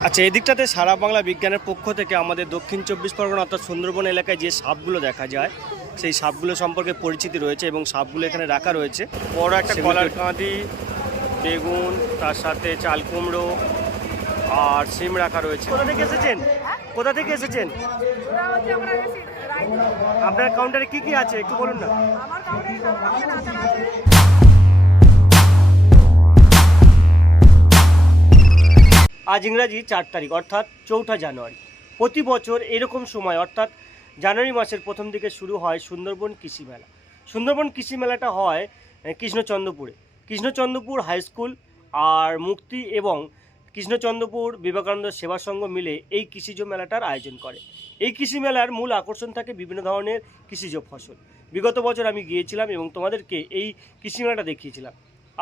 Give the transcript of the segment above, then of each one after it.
আচ্ছা এদিকটাতে সারা বাংলা বিজ্ঞানের পক্ষ থেকে আমাদের দক্ষিণ চব্বিশ পরগনা অর্থাৎ সুন্দরবন এলাকায় যে সাপগুলো দেখা যায় সেই সাপগুলো সম্পর্কে পরিচিতি রয়েছে এবং সাপগুলো এখানে রাখা রয়েছে। বড় একটা কলার কাঁদি বেগুন তার সাথে চাল কুমড়ো আর সিম রাখা রয়েছে। কোথা থেকে এসেছেন? কোথা থেকে এসেছেন? আপনার কাউন্টারে কি কি আছে? একটু বলুন না। আজ ইংরাজি চার তারিখ, অর্থাৎ চৌঠা জানুয়ারি। প্রতি বছর এরকম সময়, অর্থাৎ জানুয়ারি মাসের প্রথম দিকে শুরু হয় সুন্দরবন কৃষি মেলা। সুন্দরবন কৃষি মেলাটা হয় কৃষ্ণচন্দ্রপুরে। কৃষ্ণচন্দ্রপুর হাই স্কুল আর মুক্তি এবং কৃষ্ণচন্দ্রপুর বিবেকানন্দ সেবা সংঘ মিলে এই কৃষিজ মেলাটার আয়োজন করে। এই কৃষি মেলার মূল আকর্ষণ থাকে বিভিন্ন ধরনের কৃষিজ ফসল। বিগত বছর আমি গিয়েছিলাম এবং তোমাদেরকে এই কৃষি মেলাটা দেখিয়েছিলাম।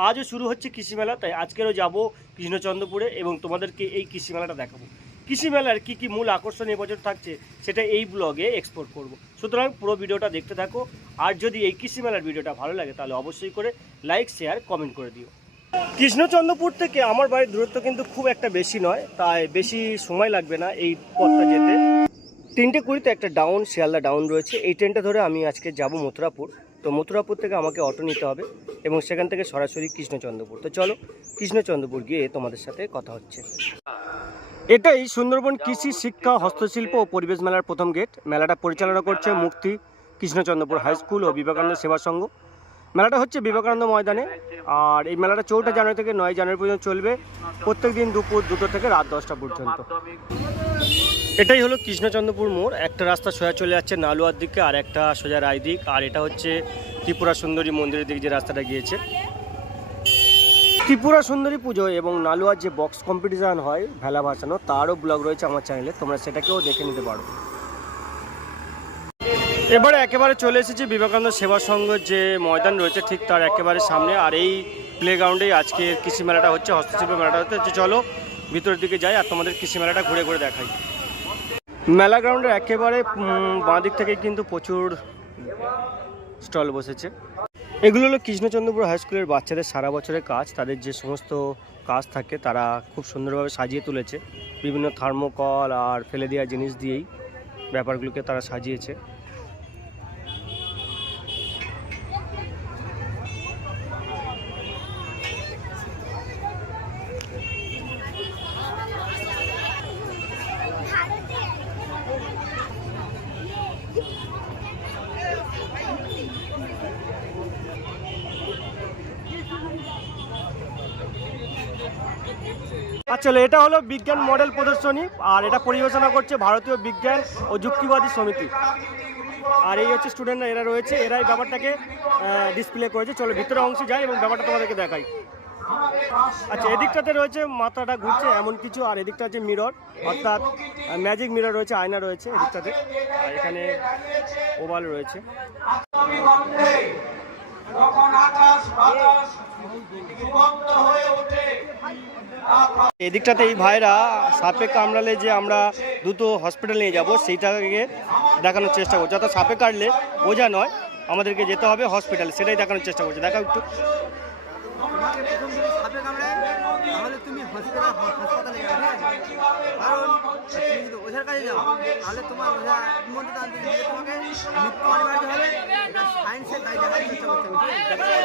আজও শুরু হচ্ছে কৃষি মেলা, তাই আজকেরও যাব কৃষ্ণচন্দ্রপুরে এবং তোমাদেরকে এই কৃষি মেলাটা দেখাবো। কৃষি মেলার কী কী মূল আকর্ষণ এবছর থাকছে সেটা এই ব্লগে এক্সপোর্ট করব। সুতরাং পুরো ভিডিওটা দেখতে থাকো, আর যদি এই কৃষি মেলার ভিডিওটা ভালো লাগে তাহলে অবশ্যই করে লাইক শেয়ার কমেন্ট করে দিও। কৃষ্ণচন্দ্রপুর থেকে আমার বাড়ির দূরত্ব কিন্তু খুব একটা বেশি নয়, তাই বেশি সময় লাগবে না এই পথটা যেতে। তিনটে কুড়িতে একটা ডাউন শিয়ালদা ডাউন রয়েছে। এই ট্রেনটা ধরে আমি আজকে যাব মথুরাপুর। তো মথুরাপুর থেকে আমাকে অটো নিতে হবে এবং সেখান থেকে সরাসরি কৃষ্ণচন্দ্রপুর। তো চলো, কৃষ্ণচন্দ্রপুর গিয়ে তোমাদের সাথে কথা হচ্ছে। এটাই সুন্দরবন কৃষি শিক্ষা হস্তশিল্প ও পরিবেশ মেলার প্রথম গেট। মেলাটা পরিচালনা করছে মুক্তি কৃষ্ণচন্দ্রপুর হাই স্কুল ও বিবেকানন্দ সেবা সংঘ। মেলাটা হচ্ছে বিবেকানন্দ ময়দানে। আর এই মেলাটা চৌঠা জানুয়ারি থেকে নয় জানুয়ারি পর্যন্ত চলবে। প্রত্যেক দিন দুপুর দুটো থেকে রাত দশটা পর্যন্ত। এটাই হলো কৃষ্ণচন্দ্রপুর মোড়। একটা রাস্তা সোজা চলে যাচ্ছে নালুয়ার দিকে, আর একটা সোজা রায় দিক। আর এটা হচ্ছে ত্রিপুরা সুন্দরী মন্দিরের দিকে যে রাস্তাটা গিয়েছে। ত্রিপুরা সুন্দরী পুজো এবং নালুয়ার যে বক্স কম্পিটিশান হয়, ভেলা ভাসানো, তারও ব্লগ রয়েছে আমার চ্যানেলে তোমরা সেটাকেও দেখে নিতে পারো। এবারে একেবারে চলে এসেছি বিবেকানন্দ সেবা সংঘ যে ময়দান রয়েছে ঠিক তার একেবারে সামনে। আর এই প্লেগ্রাউন্ডেই আজকে কৃষি মেলাটা হচ্ছে, হস্তশিল্প মেলাটা হচ্ছে। চলো, ভিতরের দিকে যাই আর তোমাদের কৃষি মেলাটা ঘুরে ঘুরে দেখাই। মেলা গ্রাউন্ডের একেবারে বাঁ দিক থেকে কিন্তু প্রচুর স্টল বসেছে। এগুলো হলো কৃষ্ণচন্দ্রপুর হাই স্কুলের বাচ্চাদের সারা বছরের কাজ। তাদের যে সমস্ত কাজ থাকে, তারা খুব সুন্দরভাবে সাজিয়ে তুলেছে। বিভিন্ন থার্মোকল আর ফেলে দেওয়া জিনিস দিয়েই ব্যাপারগুলোকে তারা সাজিয়েছে। আচ্ছা এটা হলো বিজ্ঞান মডেল প্রদর্শনী, আর এটা পরিবেশনা করছে ভারতীয় বিজ্ঞান ও যুক্তিবাদী সমিতি। আর এই হচ্ছে স্টুডেন্টরা এরা রয়েছে, এরাই ব্যাপারটাকে ডিসপ্লে করেছে। চলো ভিতরে অংশে যাই এবং ব্যাপারটা তোমাদেরকে দেখাই। আচ্ছা এদিকটাতে রয়েছে মাথাটা ঘুরছে এমন কিছু, আর এদিকটা হচ্ছে মিরর অর্থাৎ ম্যাজিক মিরর রয়েছে, আয়না রয়েছে এদিকটাতে। আর এখানে ওভাল রয়েছে। হয়ে ওঠে এদিকটাতে এই ভাইরা সাপে কামড়ালে যে আমরা দ্রুত হসপিটাল নিয়ে যাব, সেইটাকে দেখানোর চেষ্টা করছে। অর্থাৎ সাপে কাটলে বোঝা নয়, আমাদেরকে যেতে হবে হসপিটালে সেটাই দেখানোর চেষ্টা করছে। দেখা একটু। ওঝা মৃত্যু অনিবার্য হবে এটা সায়েন্সের তাই দেখার চেষ্টা করতে হবে ঠিক আছে?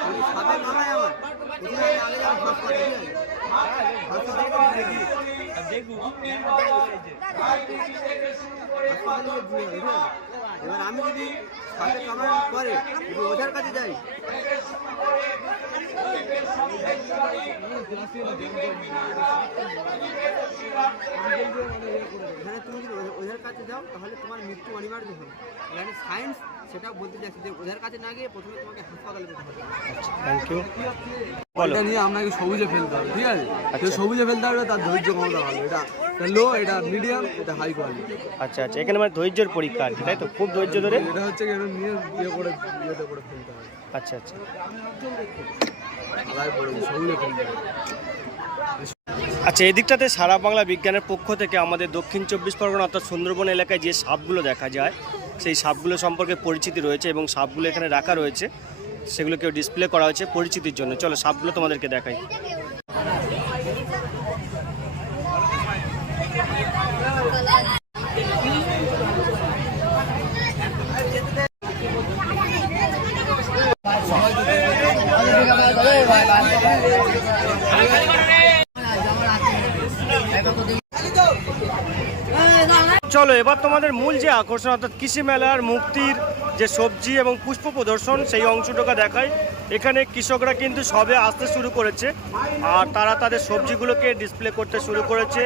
যদি সাপে কামড়ায় আমার প্রথমে আমি আগে যাব হাসপাতালে ঠিক আছে হাসপাতালে গিয়ে দেখি হাসপাতালে গিয়ে দিয়ে হবে, ঠিক আছে? এবার আমি যদি সাপে কামড়ানোর পরে যদি ওঝার কাছে যাই এখানে তুমি যদি ওঝার কাছে যাও তাহলে তোমার মৃত্যু অনিবার্য হবে। এখানে সায়েন্স সেটা বলতে চাইছে যে ওঝার কাছে না গিয়ে প্রথমে তোমাকে হাসপাতালে যেতে হবে। থ্যাংক ইউ এটা নিয়ে আপনাকে সবুজে ফেলতে হবে ঠিক আছে? আচ্ছা। যে সবুজে ফেলতে হবে তার ধৈর্য ক্ষমতা ভালো। এটা লো এটা মিডিয়াম এটা হাই কোয়ালিটি আচ্ছা আচ্ছা এখানে মানে ধৈর্যের পরীক্ষা আর তাই তো? খুব ধৈর্য ধরে? এটা হচ্ছে নিয়ে ইয়ে করে ইয়েতে করে ফেলতে হবে। আচ্ছা আচ্ছা। আচ্ছা এদিকটাতে সারা বাংলা বিজ্ঞানের পক্ষ থেকে আমাদের দক্ষিণ চব্বিশ পরগনা অর্থাৎ সুন্দরবন এলাকায় যে সাপগুলো দেখা যায়, সেই সাপগুলো সম্পর্কে পরিচিতি রয়েছে এবং সাপগুলো এখানে রাখা রয়েছে। সেগুলোকে ডিসপ্লে করা হয়েছে পরিচিতির জন্য। চলো, সাপগুলো তোমাদেরকে দেখাই। চলো, এবার তোমাদের মূল যে আকর্ষণ, অর্থাৎ কৃষি মেলার মুক্তির যে সবজি এবং পুষ্প প্রদর্শন, সেই অংশটুকু দেখায় এখানে কৃষকরা কিন্তু সবে আসতে শুরু করেছে, আর তারা তাদের সবজিগুলোকে ডিসপ্লে করতে শুরু করেছে।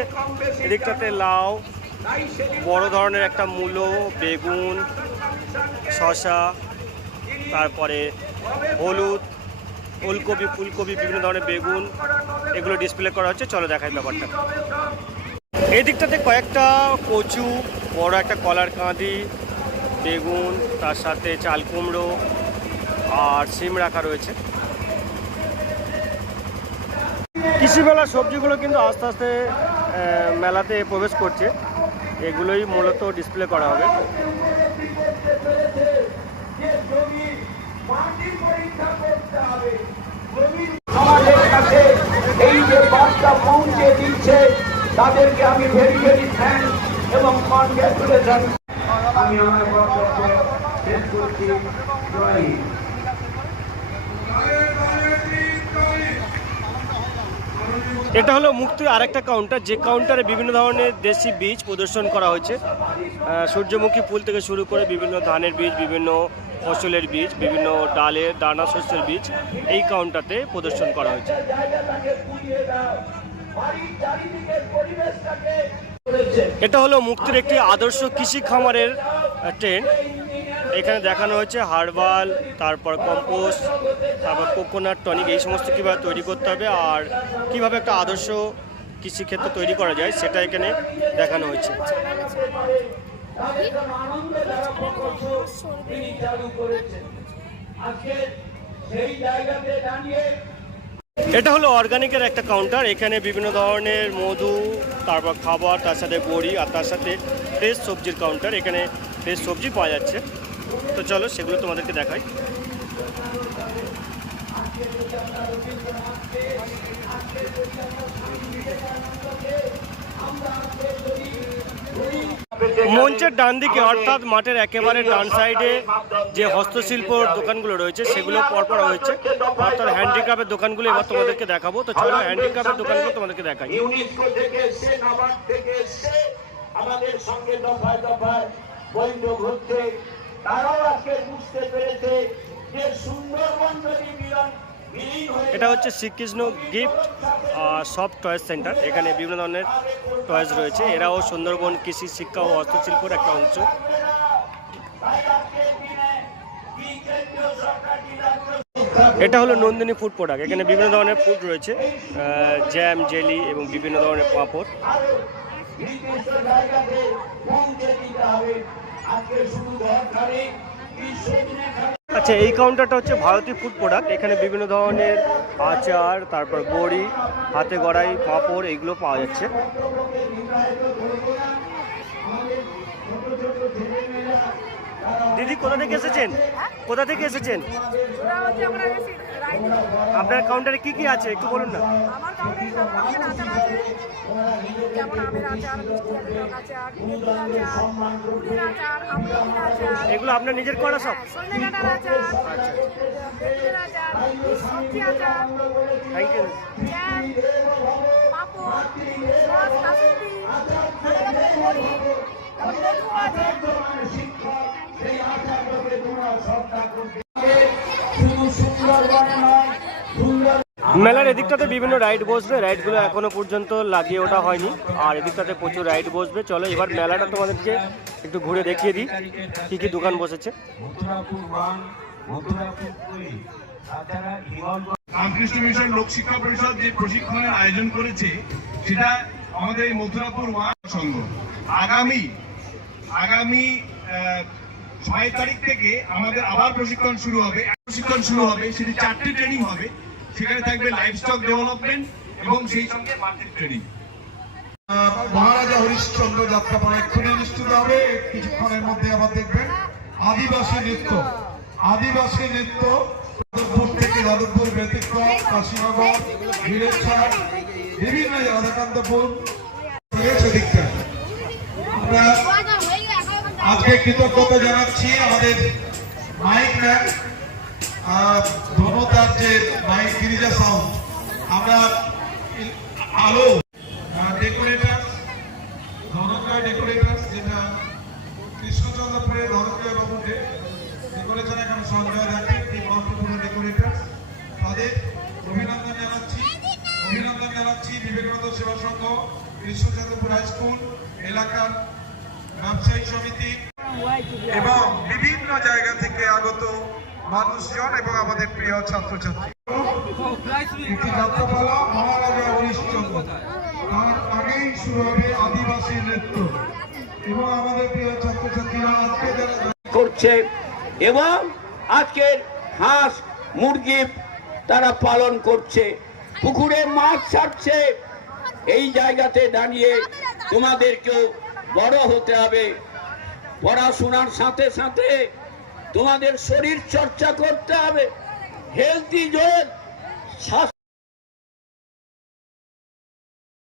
এদিকটাতে লাউ, বড় ধরনের একটা মূলো, বেগুন শশা তারপরে হলুদ ফুলকপি ফুলকপি, বিভিন্ন ধরনের বেগুন, এগুলো ডিসপ্লে করা হচ্ছে। চলো দেখাই ব্যাপারটা। এই দিকটাতে কয়েকটা কচু, বড় একটা কলার কাঁদি, বেগুন, তার সাথে চাল কুমড়ো আর সিম রাখা রয়েছে। কৃষি মেলার সবজিগুলো কিন্তু আস্তে আস্তে মেলাতে প্রবেশ করছে। এগুলোই মূলত ডিসপ্লে করা হবে। এই যে পৌঁছে দিচ্ছে তাদেরকে আমি ভেরি ভেরি থ্যাংক এবং কনগ্রেচুলেশন আমি এটা হলো মুক্তির আরেকটা কাউন্টার যে কাউন্টারে বিভিন্ন ধরনের দেশি বীজ প্রদর্শন করা হয়েছে। সূর্যমুখী ফুল থেকে শুরু করে বিভিন্ন ধানের বীজ, বিভিন্ন ফসলের বীজ, বিভিন্ন ডালের, দানা শস্যের বীজ এই কাউন্টারতে প্রদর্শন করা হয়েছে। এটা হলো মুক্তির একটি আদর্শ কৃষি খামারের ট্রেন। এখানে দেখানো হয়েছে হার্বাল তারপর কম্পোস্ট তারপর কোকোনাট টনিক এই সমস্ত কীভাবে তৈরি করতে হবে আর কীভাবে একটা আদর্শ কৃষিক্ষেত্র তৈরি করা যায় সেটা এখানে দেখানো হয়েছে। আজকে সেই জায়গাতে দাঁড়িয়ে এটা হলো অর্গানিকের একটা কাউন্টার এখানে বিভিন্ন ধরনের মধু, তারপর খাবার, তার সাথে বড়ি আর তার সাথে ফ্রেশ সবজির কাউন্টার এখানে ফ্রেশ সবজি পাওয়া যাচ্ছে। তো চলো সেগুলো তোমাদেরকে দেখাই। মঞ্চের ডান দিকে অর্থাৎ মাঠের একেবারে ডান সাইডে যে হস্তশিল্পর দোকানগুলো রয়েছে, সেগুলো পরপর হয়েছে অর্থাৎ হ্যান্ডিক্রাফের দোকানগুলো এবার তোমাদেরকে দেখাবো। তো চলো হ্যান্ডিক্রাফের দোকানগুলো তোমাদেরকে দেখাই। আমাদের সঙ্গে দফায় দফায় বৈধ ঘুরতে তারাও আজকে বুঝতে পেরেছে যে সুন্দরবন যদি মিলন এটা হচ্ছে Shrikrishna gift soft toys centre এখানে বিভিন্ন ধরনের টয়েস রয়েছে। এরাও সুন্দরবন কৃষি শিক্ষা ও হস্তশিল্পর একটা অংশ। এটা হলো নন্দিনী ফুড প্রোডাক্ট এখানে বিভিন্ন ধরনের ফুড রয়েছে জ্যাম জেলি এবং বিভিন্ন ধরনের পাঁপড়। আজকে শুধু আচ্ছা এই কাউন্টারটা হচ্ছে ভারতীয় ফুড প্রোডাক্ট এখানে বিভিন্ন ধরনের আচার, তারপর বড়ি, হাতে গড়াই, পাঁপড়, এগুলো পাওয়া যাচ্ছে। দিদি, কোথা থেকে এসেছেন? কোথা থেকে এসেছেন? আপনার কাউন্টারে কি কি আছে? একটু বলুন না। আমার কাউন্টারে সব রকমের আচার আছে। যেমন আমের আচার মিষ্টি আলুর আচার বেগুন আচার কুলের আচার আমলকির আচার। এগুলো আপনার নিজের করা সব? সন্ধ্যেকাটার আচার বেগুনের আচার সবজি আচার। থ্যাংক ইউ জ্যাম পাঁপড় সস কাসুন্দি তারপর মধু আছে। মেলার এদিকটাতে বিভিন্ন রাইড বসবে। রাইডগুলো এখনও পর্যন্ত লাগিয়ে ওঠা হয়নি। আর এদিকটাতে প্রচুর রাইড বসবে। চলো, এবার মেলাটা তোমাদেরকে একটু ঘুরে দেখিয়ে দিই, কী কী দোকান বসেছে। রামকৃষ্ণ মিশন লোক শিক্ষা পরিষদ যে প্রশিক্ষণের আয়োজন করেছে, সেটা আমাদের মথুরাপুর ওয়ান সংঘ। আগামী আগামী ছয় তারিখ থেকে আমাদের আবার প্রশিক্ষণ শুরু হবে। প্রশিক্ষণ শুরু হবে, সেটি চারটি ট্রেনিং হবে। সেখানে থাকবে লাইফ স্টক ডেভেলপমেন্ট এবং সেই সঙ্গে মার্কেট ট্রেনিং মহারাজা হরিশ্চন্দ্র যাত্রাপালা এক্ষুনি অনুষ্ঠিত হবে। কিছুক্ষণের মধ্যে আবার দেখবেন আদিবাসী নৃত্য। আদিবাসী নৃত্য যাদবপুর থেকে যাদবপুর ব্যতিক্রম, কাশীনগর ভিলেছাড় বিভিন্ন রাধাকান্তপুর সেদিকটা আমরা আজকে কৃতজ্ঞতা জানাচ্ছি আমাদের মাইক ম্যান ধনতার যে মাইক গিরিজা সাউন্ড আমরা আলো ডেকোরেটার ধনঞ্জয় ডেকোরেটার যেটা কৃষ্ণচন্দ্রপুরে ধনঞ্জয় বাবুকে ডেকোরেশন এখন সঞ্জয় দেখেন এই মহত্বপূর্ণ ডেকোরেটার তাদের অভিনন্দন জানাচ্ছি। অভিনন্দন জানাচ্ছি বিবেকানন্দ সেবা সংঘ কৃষ্ণচন্দ্রপুর হাই স্কুল, এলাকার ব্যবসায়ী সমিতি এবং বিভিন্ন জায়গা থেকে আগত মানুষজন এবং আমাদের প্রিয় ছাত্রছাত্রী। একটি যাত্রাপালা মহারাজা হরিশ্চন্দ্র তার আগেই শুরু হবে আদিবাসী নৃত্য এবং আমাদের প্রিয় ছাত্রছাত্রীরা আজকে যারা করছে এবং আজকের হাঁস মুরগি তারা পালন করছে। পুকুরে মাছ ছাড়ছে। এই জায়গাতে দাঁড়িয়ে তোমাদেরকেও বড় হতে হবে। পড়াশোনার সাথে সাথে তোমাদের শরীর চর্চা করতে হবে। Healthy zone